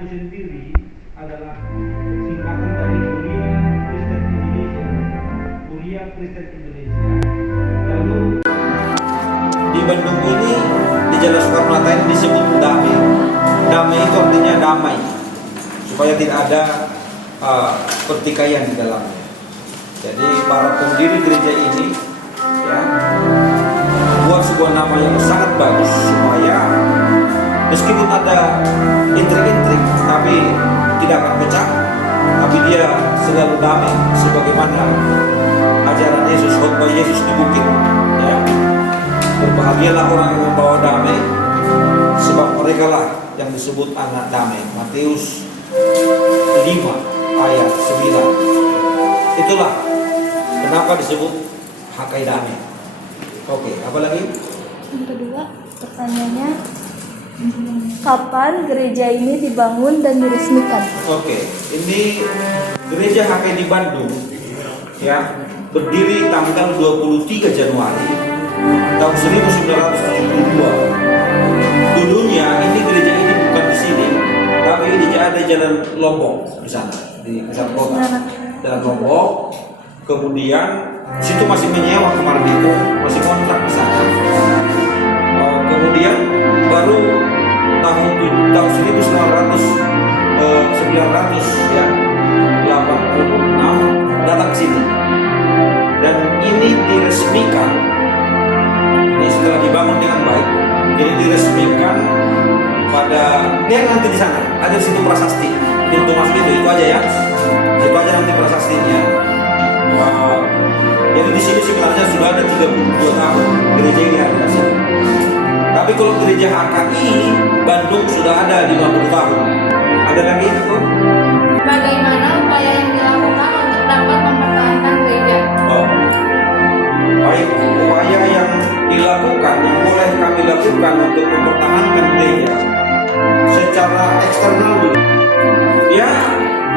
itu sendiri adalah singkatan dari Kuliah Kristen Indonesia. Kuliah Kristen Indonesia. Lalu di Bandung ini di Jalan Soekarno-Hatta ini disebut damai. Damai itu artinya damai, supaya tidak ada pertikaian di dalamnya. Jadi para pendiri gereja ini ya buat sebuah nama yang sangat bagus supaya meskipun ada intrik-intrik tapi tidak akan pecah, tapi dia selalu damai sebagaimana ajaran Yesus, khotbah Yesus di bukit ya. Berbahagialah orang yang membawa damai, sebab mereka lah yang disebut anak damai. Matius 5 ayat 9. Itulah kenapa disebut Hakai Damai. Oke, apa lagi? Yang kedua, pertanyaannya, kapan gereja ini dibangun dan diresmikan? Oke, ini gereja Hakai di Bandung ya, berdiri tanggal 23 Januari tahun 1972. Dulunya ini gereja ini bukan di sini, tapi ini ada jalan Lombok di sana, di pusat kota, jalan Lombok. Kemudian situ masih menyewa kemarin itu, masih kontrak di sana. Kemudian baru tahun 1900 ya 86 datang ke sini. Dan ini diresmikan, ini setelah dibangun dengan baik, jadi diresmikan pada lihat nanti di sana ada situ prasasti pintu masuk itu aja ya, itu aja nanti prasastinya. Jadi di sini sebenarnya sudah ada 32 tahun gereja ini ada di sini. Tapi kalau gereja HKI Bandung sudah ada 50 tahun. Ada lagi itu? Bagaimana upaya yang dilakukan untuk dapat mempertahankan gereja? Baik, upaya yang dilakukan, yang boleh kami lakukan untuk mempertahankan gereja secara eksternal dulu. Ya,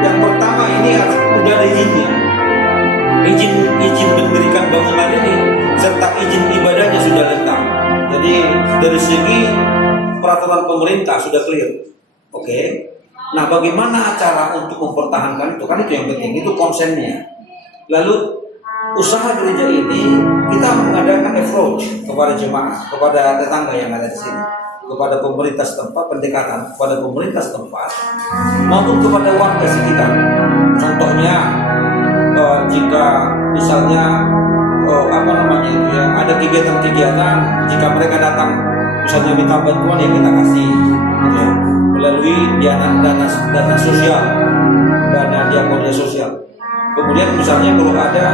yang pertama ini harus udah ada izinnya. Izin mendirikan bangunan ini serta izin ibadahnya sudah lengkap. Jadi dari segi peraturan pemerintah sudah clear. Oke. Nah, bagaimana cara untuk mempertahankan itu? Kan itu yang penting, itu konsennya. Lalu usaha gereja ini kita mengadakan approach kepada jemaah, kepada tetangga yang ada di sini, kepada pemerintah setempat, pendekatan kepada pemerintah setempat maupun kepada warga sekitar. Contohnya jika misalnya ada kegiatan-kegiatan, jika mereka datang misalnya minta bantuan ya kita kasih gitu ya, melalui dana sosial, dana diakonia sosial. Kemudian misalnya kalau ada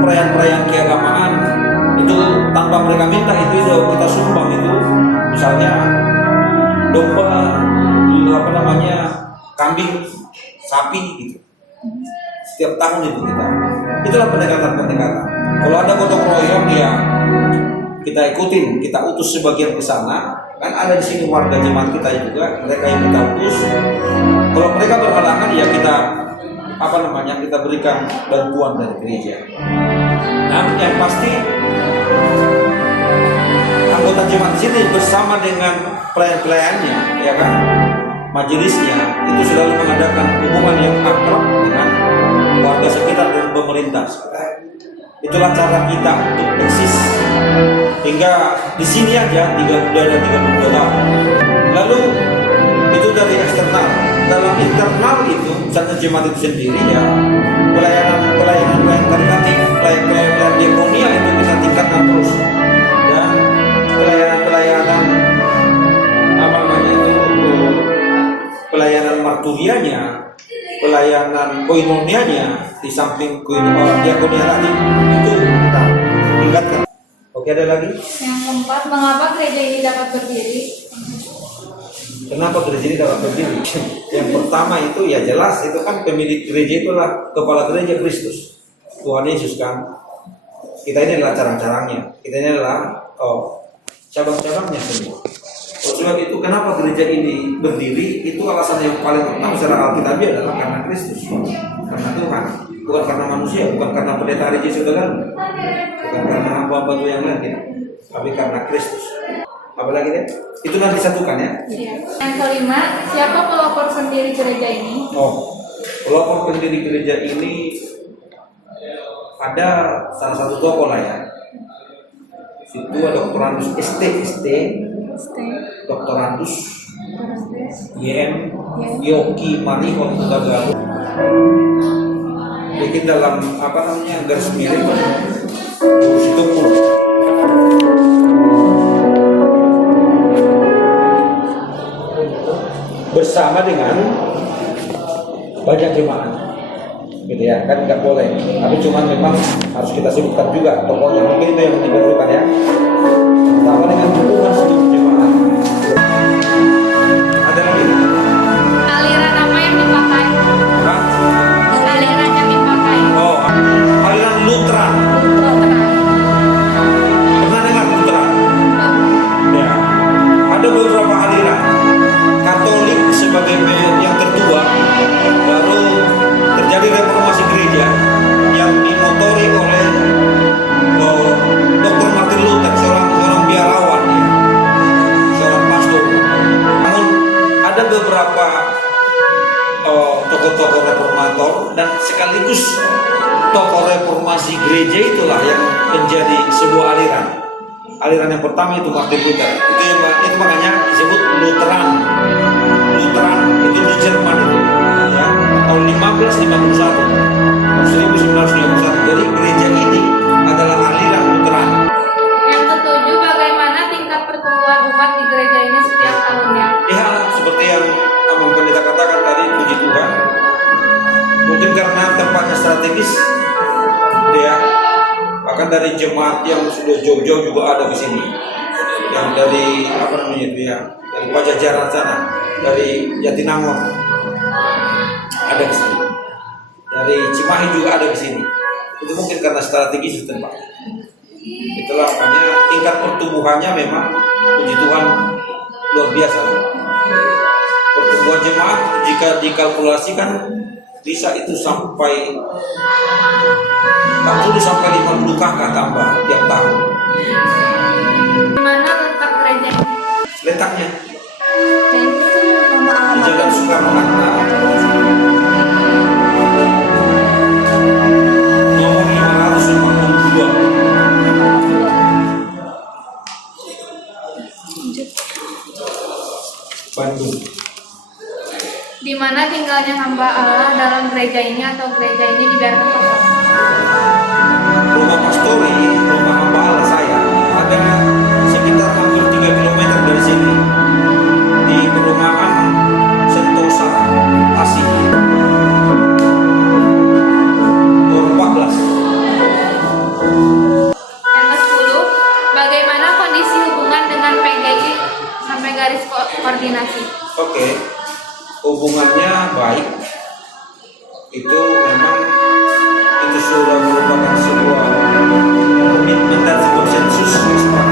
perayaan-perayaan keagamaan itu tanpa mereka minta itu kita sumbang itu, misalnya domba, kambing, sapi gitu. Setiap tahun itu itulah pendekatan-pendekatan. Kalau ada gotong royong ya kita ikutin, kita utus sebagian ke sana. Kan ada di sini warga jemaat kita juga, mereka yang kita utus. Kalau mereka berhalangan ya kita kita berikan bantuan dari gereja. Nah, yang pasti anggota jemaat di sini bersama dengan pelayan-pelayannya, ya kan, majelisnya itu selalu mengadakan hubungan yang akrab dengan warga sekitar dan pemerintah sekitar. Itulah cara kita untuk eksis hingga di sini aja 32 tahun. Lalu itu dari eksternal. Dalam internal itu misalnya jemaat itu sendiri ya pelayanan karitatif, pelayanan diakonia itu kita tingkatkan terus, dan pelayanan pelayanan marturianya, pelayanan koinonianya di samping diakonia tadi itu kita tingkatkan. Oke, ada lagi? Yang keempat, mengapa gereja ini dapat berdiri? Kenapa gereja ini dapat berdiri? Yang pertama itu ya jelas itu kan pemilik gereja itulah kepala gereja Kristus, Tuhan Yesus kan. Kita ini adalah carang-carangnya, kita ini adalah cabang-cabangnya semua. Sebab itu kenapa gereja ini berdiri itu alasan yang paling utama secara alkitabiah adalah karena Kristus, karena Tuhan, bukan karena manusia, bukan karena pendeta Riji Saudara, bukan karena hamba-hamba yang lain, tapi karena Kristus. Apalagi deh? Itu nanti satukan ya. Yang kelima, siapa pelopor pendiri gereja ini? Oh, pelopor pendiri gereja ini ada salah satu tokoh lah ya. Situ ada doktorandus ST, doktorandus YM Yoki Marihon Tagalu. Bikin dalam apa namanya garis miring situ pun. Bersama dengan banyak jemaat, gitu ya, kan nggak boleh. Tapi cuman memang harus kita sebutkan juga tokohnya, mungkin itu yang diperlukan ya. Bersama dengan dukungan seluruh jemaat. Ada lagi? Aliran apa yang dipakai? Hah? Aliran yang dipakai. Oh, aliran Lutheran. Pernah dengar Lutheran? Ya. Ada beberapa aliran. Katolik sebagai yang tertua, baru terjadi reformasi gereja yang dimotori oleh Dr. Martin Luther, seorang biarawan ya, seorang pastor. Namun ada beberapa tokoh-tokoh reformator dan sekaligus tokoh reformasi gereja itulah yang menjadi sebuah aliran. Aliran yang pertama itu Martin Luther. Itu makanya disebut Lutheran. Lutheran itu di Jerman itu, ya, tahun 1551, 1951. Jadi gereja ini adalah aliran Lutheran. Yang ketujuh, bagaimana tingkat pertumbuhan umat di gereja ini setiap tahunnya? Ya, seperti yang Abang Pendeta katakan tadi, puji Tuhan. Mungkin karena tempatnya strategis, ya. Bahkan dari jemaat yang sudah jauh-jauh juga ada di sini. Yang dari apa namanya itu ya, dari Pajajaran sana, dari Jatinangor ada di sini. Dari Cimahi juga ada di sini. Itu mungkin karena strategis tempat. Itulah makanya tingkat pertumbuhannya memang puji Tuhan luar biasa. Pertumbuhan jemaat jika dikalkulasikan bisa itu sampai 40 sampai 50 kakak tambah tiap tahun. Di mana letak gereja ini? Letaknya Dan itu nama di Jalan Soekarno-Hatta, nomor 542, Bandung. Di mana tinggalnya hamba Allah dalam gereja ini atau gereja ini dibiarkan kosong? Rumah pastori, rumah hamba Allah saya ada sekitar hampir 3 km dari sini di perumahan Sentosa, Tasik, nomor 14. Yang ke-10, bagaimana kondisi hubungan dengan PGI sampai garis koordinasi? Oke, hubungannya baik. Itu memang itu sudah merupakan sebuah komitmen dan sebuah sensus kesepakatan